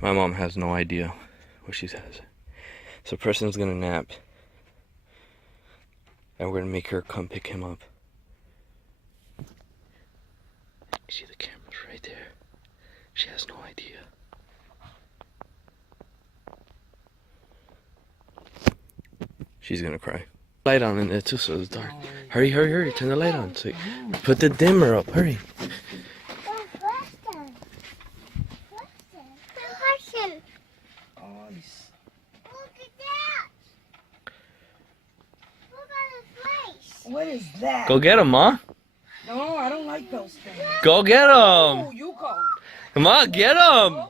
My mom has no idea what she says. So Preston's gonna nap. And we're gonna make her come pick him up. You see the camera's right there. She has no idea. She's gonna cry. Light on in there too, so it's dark. Hurry, hurry, hurry! Turn the light on. So put the dimmer up. Hurry. What is that? Go get him, Ma. No, I don't like those things. Go get him. Oh, you go. Come on, get him.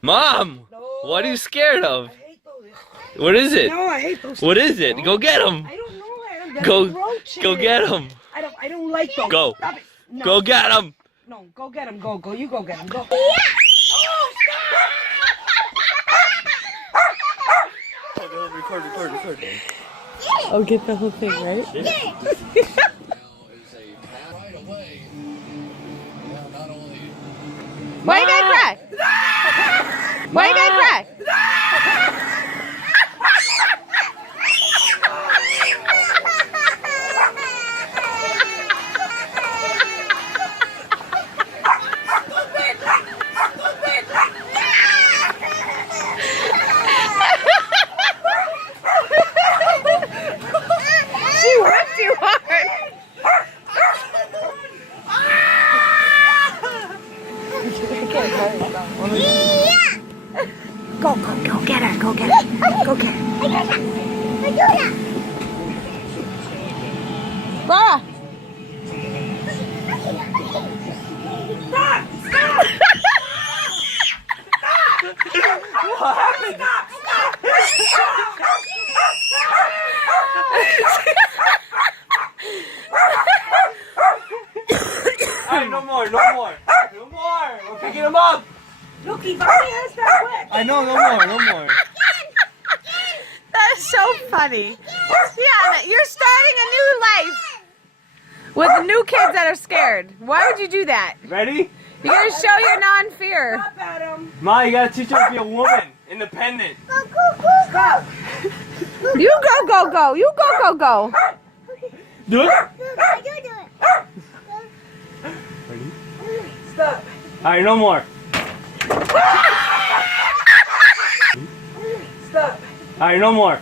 Mom, No. what are you scared of? I hate those. What is it? No, I hate those. What is it? Go get him. I don't know, Adam. They're Go, roaches. go get him. I don't like those. Go. Stop it. No. Go get him. No, go get him. Go. You go get him. Go. Record. Oh, get the whole thing, right? Why you gonna cry? Why you gonna cry? She whipped you hard. Go get her. Go get her. Go get her. Laura. Alright, no more. We're picking him up. Look, he already has that wet. I know, no more. That is so funny. Yeah, you're starting a new life with new kids that are scared. Why would you do that? Ready? You're gonna show your non-fear. Stop, Adam. Ma, you gotta teach her to be a woman. Independent. Stop. You go. You go. Do it. Stop. Alright, no more. Stop. Alright, no more.